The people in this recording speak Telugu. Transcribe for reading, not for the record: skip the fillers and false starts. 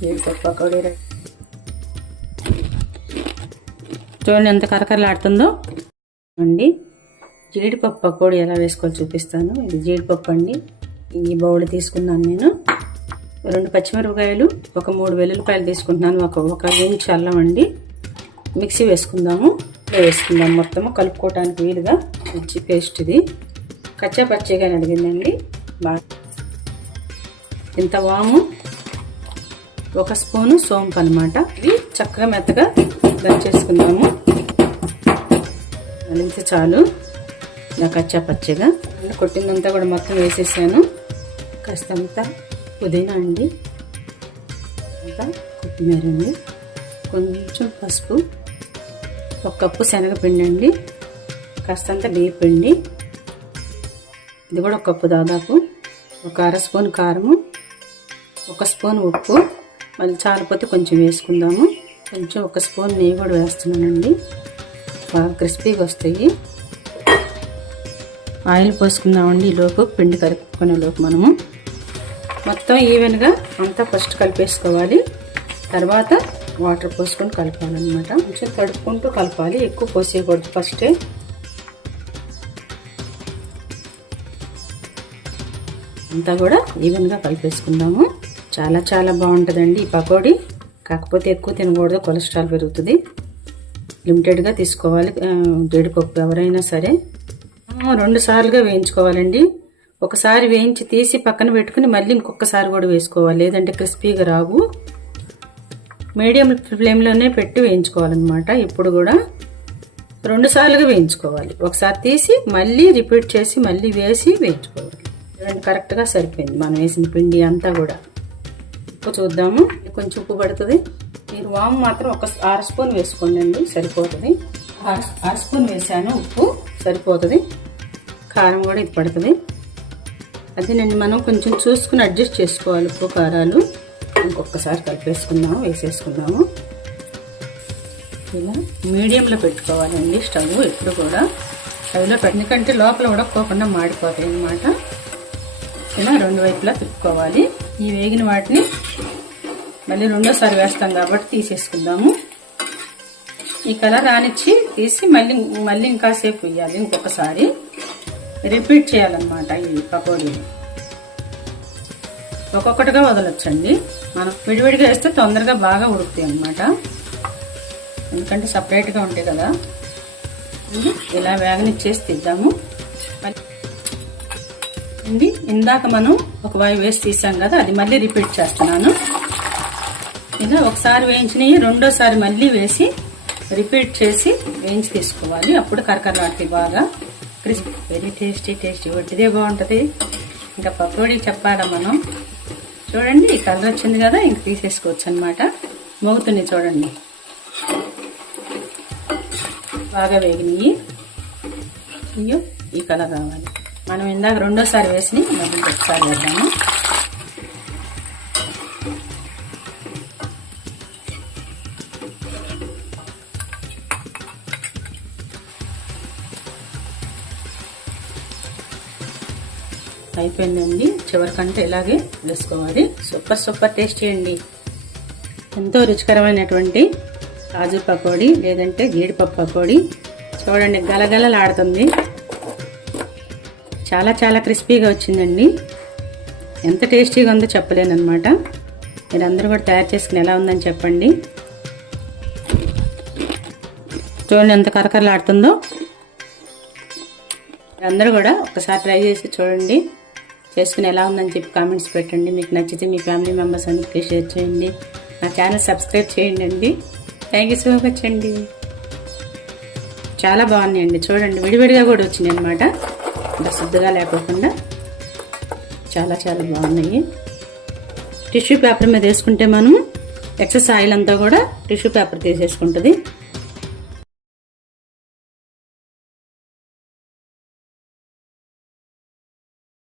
జీడిపప్పు పకోడీ రెడీ. చూడండి ఎంత కరకరలాడుతుందో అండి. జీడిపప్పు పకోడీ ఎలా వేసుకోవాలో చూపిస్తాను. ఇది జీడిపప్పు అండి. ఈ బౌల్ తీసుకున్నాను నేను. 2 పచ్చిమిరపకాయలు, ఒక 3 వెల్లుల్లిపాయలు తీసుకుంటున్నాను. ఒక ఇంచు అల్లం అండి. మిక్సీ వేసుకుందాము. వేసుకుందాం మొత్తము కలుపుకోవడానికి వీలుగా. మంచి పేస్ట్ ఇది. కచ్చా పచ్చిగా నడిగిందండి బాగా. ఇంత వాము, 1 స్పూను సోంపు అనమాట. ఇవి చక్కగా మెత్తగా దంచేసుకుందాము. అలించి చాలు. ఇలా కచ్చా పచ్చిగా కొట్టిందంతా కూడా మొత్తం వేసేసాను. కాస్తంత పుదీనా అండి, ఇంకా కొత్తిమీర అండి, కొంచెం పసుపు, 1 కప్పు శనగపిండి అండి, కాస్తంత బియ్య పిండి, ఇది కూడా 1 కప్పు దాదాపు, 1/2 స్పూన్ కారము, 1 స్పూన్ ఉప్పు, మళ్ళీ చాలిపోతే కొంచెం వేసుకుందాము. కొంచెం 1 స్పూన్ నెయ్యి కూడా వేస్తున్నానండి, బాగా క్రిస్పీగా వస్తాయి. ఆయిల్ పోసుకుందామండి. ఈలోపు పిండి కలుపుకునే లోపు మనము మొత్తం ఈవెన్గా అంతా ఫస్ట్ కలిపేసుకోవాలి. తర్వాత వాటర్ పోసుకొని కలపాలన్నమాట. కొంచెం తడుపుకుంటూ కలపాలి, ఎక్కువ పోసేయకూడదు. ఫస్టే అంతా కూడా ఈవెన్గా కలిపేసుకుందాము. చాలా చాలా బాగుంటుందండి ఈ పకోడీ. కాకపోతే ఎక్కువ తినకూడదు, కొలెస్ట్రాల్ పెరుగుతుంది. లిమిటెడ్గా తీసుకోవాలి జీడిపప్పు ఎవరైనా సరే. 2 సార్లుగా వేయించుకోవాలండి. ఒకసారి వేయించి తీసి పక్కన పెట్టుకుని మళ్ళీ ఇంకొకసారి కూడా వేసుకోవాలి, లేదంటే క్రిస్పీగా రావు. మీడియం ఫ్లేమ్లోనే పెట్టి వేయించుకోవాలన్నమాట. ఇప్పుడు కూడా 2 సార్లుగా వేయించుకోవాలి. ఒకసారి తీసి మళ్ళీ రిపీట్ చేసి మళ్ళీ వేసి వేయించుకోవాలి. కరెక్ట్గా సరిపోయింది మనం వేసిన పిండి అంతా కూడా. ఉప్పు చూద్దాము. కొంచెం ఉప్పు పడుతుంది. మీరు వాము మాత్రం 1/6 స్పూన్ వేసుకోండి అండి, సరిపోతుంది. 6 స్పూన్ వేసాను, ఉప్పు సరిపోతుంది. కారం కూడా ఇది పడుతుంది. అదేనండి, మనం కొంచెం చూసుకుని అడ్జస్ట్ చేసుకోవాలి ఉప్పు కారాలు. ఇంకొకసారి కలిపేసుకుందాము, వేసేసుకుందాము. ఇలా మీడియంలో పెట్టుకోవాలండి స్టవ్ ఎప్పుడు కూడా. స్టవ్లో ఎందుకంటే లోపల ఉడక్కోకుండా మాడిపోతాయి అన్నమాట. ఇలా 2 వైపులా తిప్పుకోవాలి. ఈ వేగిన వాటిని మళ్ళీ 2వ సారి వేస్తాం కాబట్టి తీసేసుకుందాము. ఈ కలర్ రానిచ్చి తీసి మళ్ళీ ఇంకాసేపు వేయాలి. ఇంకొకసారి రిపీట్ చేయాలన్నమాట. ఈ పకోడీలు ఒక్కొక్కటిగా వదలొచ్చండి. మనం విడివిడిగా వేస్తే తొందరగా బాగా ఉడుకుతాయి అన్నమాట, ఎందుకంటే సపరేట్గా ఉంటాయి కదా. ఇలా వేగనిచ్చేసి తీద్దాము. అండి ఇందాక మనం ఒక వాయి వేసి తీసాం కదా, అది మళ్ళీ రిపీట్ చేస్తున్నాను. ఇలా ఒకసారి వేయించినవి 2వ సారి మళ్ళీ వేసి రిపీట్ చేసి వేయించి తీసుకోవాలి. అప్పుడు కరకరలాంటి బాగా క్రిస్పీ. Very tasty. వడ్డీదే బాగుంటుంది. ఇంకా పకోడీ చెప్పాలా మనం. చూడండి ఈ కలర్ వచ్చింది కదా, ఇంక తీసేసుకోవచ్చు అనమాట. మోగుతుంది చూడండి, బాగా వేగినాయి. అయ్యో ఈ కలర్ రావాలి. మనం ఇందాక 2వ సారి వేసి మళ్ళీ ఒకసారి వేద్దాము. అయిపోయిందండి. చివరికంటే ఇలాగే వేసుకోవాలి. సూపర్ టేస్టీ అండి. ఎంతో రుచికరమైనటువంటి కాజు పకోడీ లేదంటే జీడిపప్పు పకోడీ. చూడండి గలగలలాడుతుంది. చాలా చాలా క్రిస్పీగా వచ్చిందండి. ఎంత టేస్టీగా ఉందో చెప్పలేనమాట. మీరందరూ కూడా తయారు చేసుకుని ఎలా ఉందని చెప్పండి. చూడండి ఎంత కరకరలాడుతుందో. అందరూ కూడా ఒకసారి ట్రై చేసి చూడండి, చేసుకుని ఎలా ఉందని చెప్పి కామెంట్స్ పెట్టండి. మీకు నచ్చితే మీ ఫ్యామిలీ మెంబర్స్ అందరికీ షేర్ చేయండి. నా ఛానల్ సబ్స్క్రైబ్ చేయండి అండి. థ్యాంక్ యూ సో మచ్ అండి. చాలా బాగున్నాయండి. చూడండి విడివిడిగా కూడా వచ్చినాయి అనమాట, ఇంకా శుద్ధగా లేకోకుండా. చాలా చాలా బాగున్నాయి. టిష్యూ పేపర్ మీద వేసుకుంటే మనం ఎక్సెస్ ఆయిల్ అంతా కూడా టిష్యూ పేపర్ తీసేసుకుంటుంది.